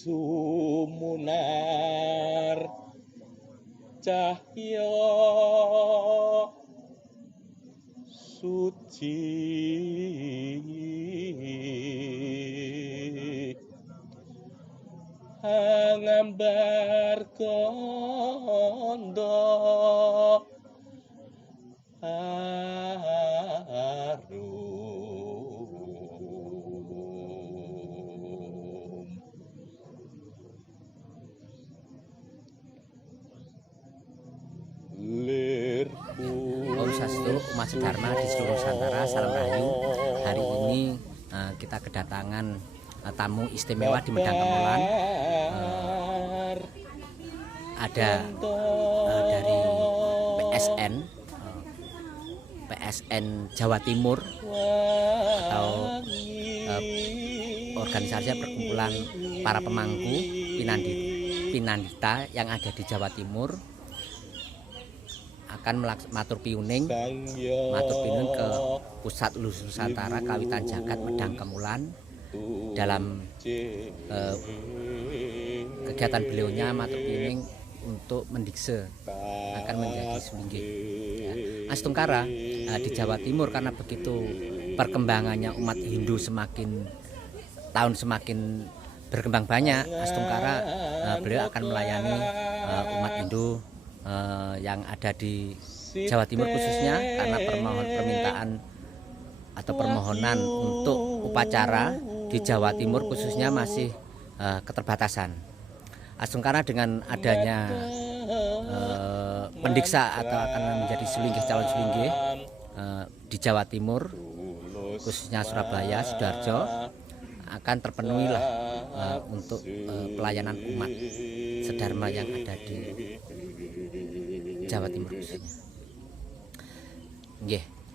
sumunar cahya suci ngambar kondo Om Swastiastu, umat sedharma di seluruh Nusantara, salam rahayu. Hari ini kita kedatangan tamu istimewa di Medang Kemulan. Ada dari PSN Jawa Timur atau organisasi perkumpulan para pemangku Pinandita yang ada di Jawa Timur akan matur piuning ke Pusat Nusantara Kawitan Jagat Medang Kemulan. Dalam kegiatan beliaunya matur piuning untuk mendikse akan menjadi Sulingge ya. Astungkara di Jawa Timur, karena begitu perkembangannya umat Hindu semakin berkembang banyak, Astungkara beliau akan melayani umat Hindu yang ada di Jawa Timur khususnya, karena permohonan untuk upacara di Jawa Timur khususnya masih keterbatasan. Astungkara dengan adanya pendiksa atau akan menjadi calon Sulingge di Jawa Timur khususnya Surabaya, Sidoarjo akan terpenuhi lah untuk pelayanan umat sedharma yang ada di Jawa Timur khususnya.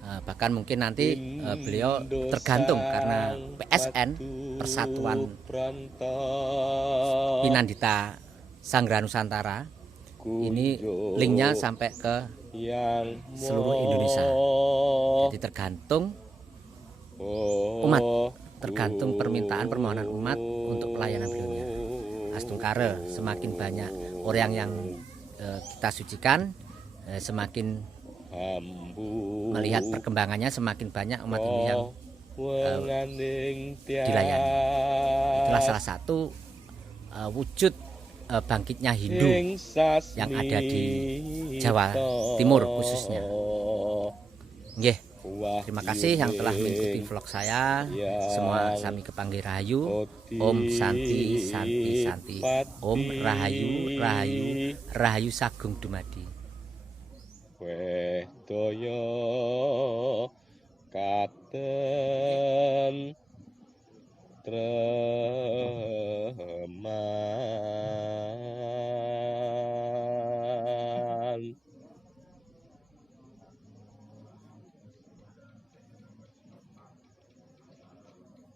Bahkan mungkin nanti beliau tergantung, karena PSN Persatuan Pinandita Sanggra Nusantara ini linknya sampai ke seluruh Indonesia. Jadi tergantung umat, tergantung permohonan umat untuk pelayanan beliaunya. Astungkara semakin banyak orang yang kita sucikan, semakin melihat perkembangannya, semakin banyak umat Hindu yang dilayani. Itulah salah satu wujud bangkitnya Hindu yang ada di Jawa Timur khususnya. Terima kasih yang telah mengikuti vlog saya. Semua sami kepanggih rahayu. Om Santi Santi Santi. Om Rahayu Rahayu Rahayu Sagung Dumadi. Wedaya katen treman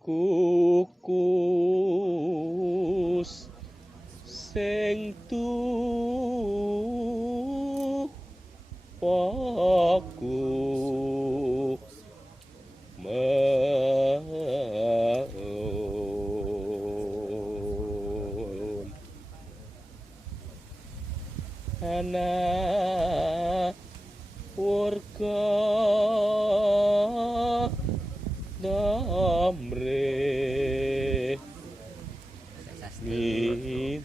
kukus sing aku anak warga damre milir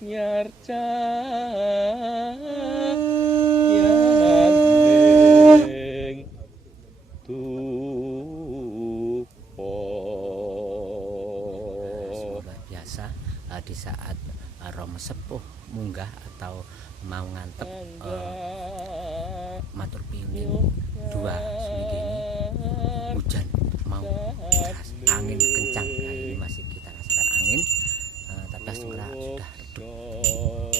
nyarca yang luar biasa di saat Romo Sepuh munggah atau mau ngantep matur piuning dua Sulingge ini, hujan mau deras, angin kencang. Nah, ini masih kita rasakan angin, tapi Astungkara sudah redup.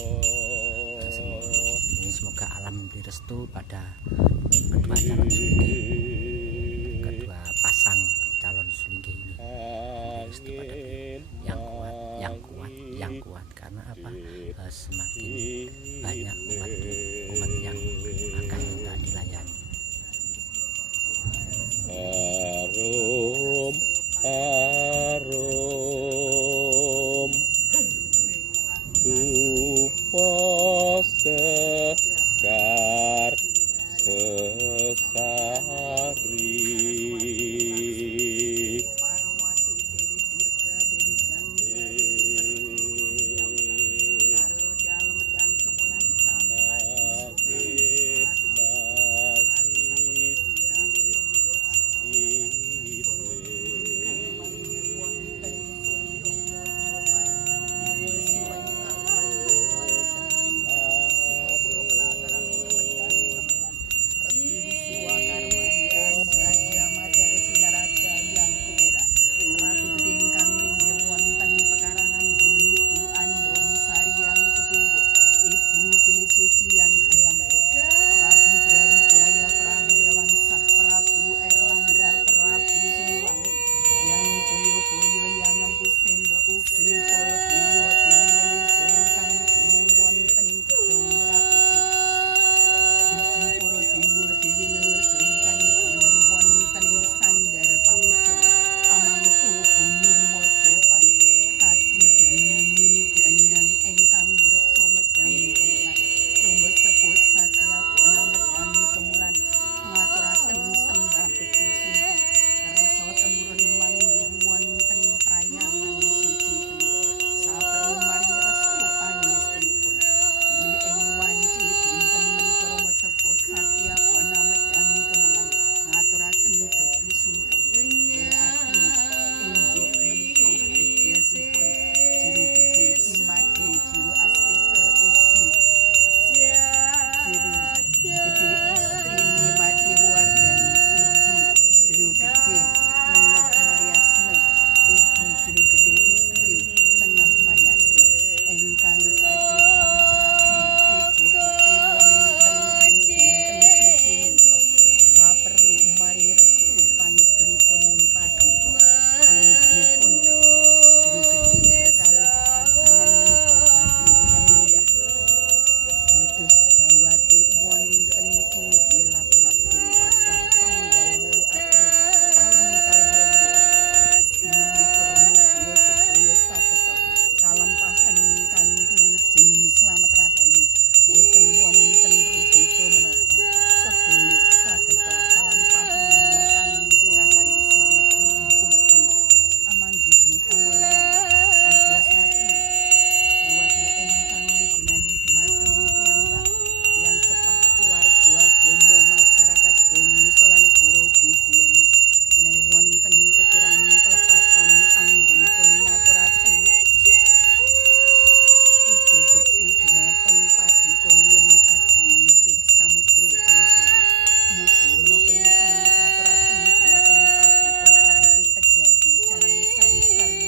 Semoga alam memberi restu pada kedua calon Sulingge, kedua pasang calon Sulingge ini. Restu pada yang kuat, karena apa? Semakin banyak umat yang akan minta dilayani. harum tupo sekar sesari suci yang hayam Prabu Brawijaya, Prabu Brawangsah, Prabu Erlangga, Prabu Siliwangi, yang Jayabaya, yang Empusendra ugi para dewa dewi leluhur ingkang dumunung wonten ing gedung Merakuti. Ugi para dewa dewi leluhur ingkang dumunung wonten ing sanggar pamujan amangku bumi Mojopait kaki danyangi danyang ingkang bereksa medang kemulan Romo Sepuh Satya Bona medang kemulan ngaturaken sembah bekti sungkem rasa temurun manggih wonten ing prayangan suci saperlu mari restu panjenenganipun dene ing wanci dinten menika Romo Sepuh Satya Bona medang kemulan ngaturaken bekti sungkem dherekaken injih menika hajasipun juru gede imade jiwa astika ugi juru gede istri Nimade Wardani ugi juru gede Tengah Mariasna ugi juru gede istri Tengah Mariasna ingkang badhe pangeraken puja bekti wonten suci menika saperlu mari restu pangestunipun paduka anggenipun juru gede kekalih pasangan menika badhe pamindah dados bawati wonten ing dilap-lap Denpasar tanggal 8 April taun kalih ewu 26 sedaya sageta kalampahan kanthi wilujeng slamet rahayu boten wonten rubeda menapa sedaya sageta kalampahan kanthi rahayu slamet ugi amanggihi kamulyan dadosaken bawati ingkang migunani dhumateng piyambak yang sepah keluarga agama masyarakat bangsa lan negara ugi buwana menawi wonten kekiraan kelepatan anggenipun ngaturaken puja bekti dhumateng paduka nyuwun agung sih samudra pangsane mugi menapa ingkang katuraken dhumateng paduka arti pejati calane sari-sari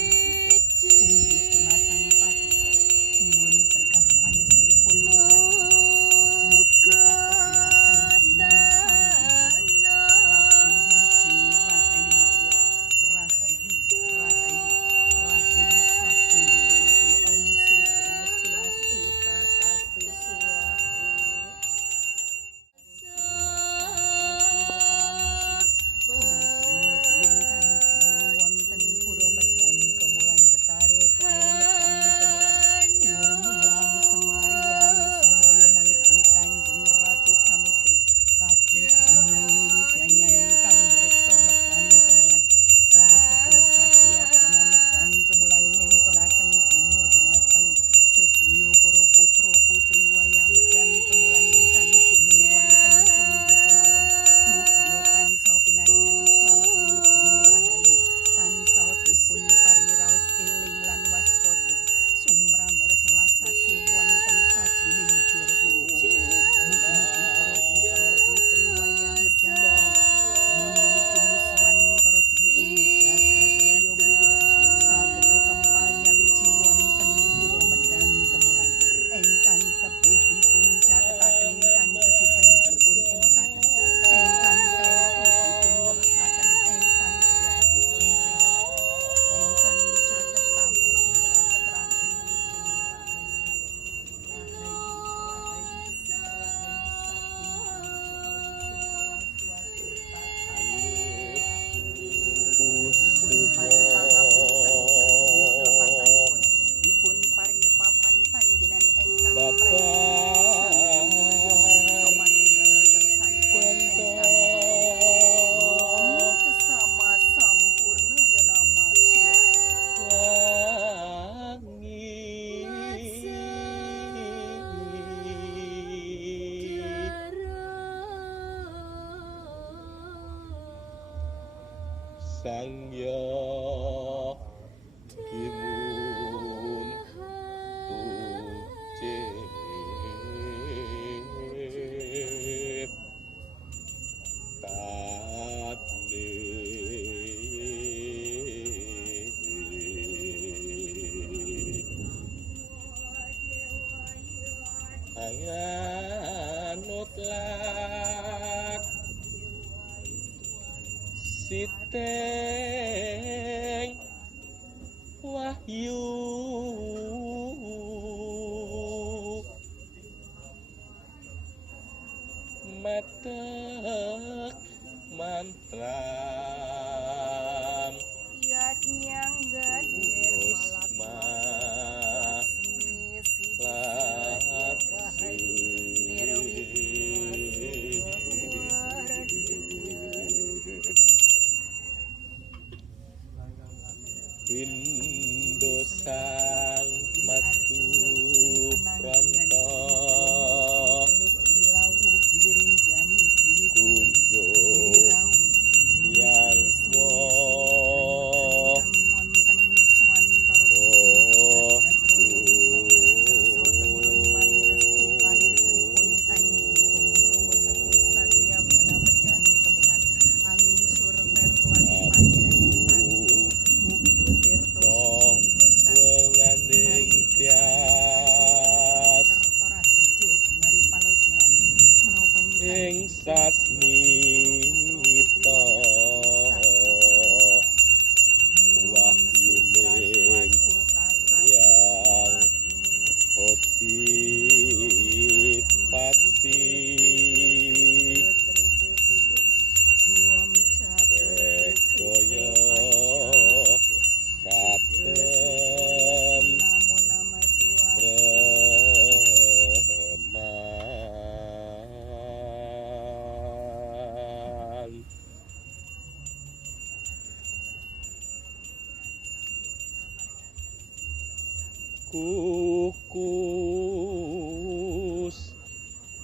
sangya kimun tucip anganut lak siteng wahyu matek mantram Yat nyanggat usma Pindo sang matu pranto kunjo yang mo tias ing sasmita wahyuning yang Odipati kaya katem reman kukus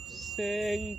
sing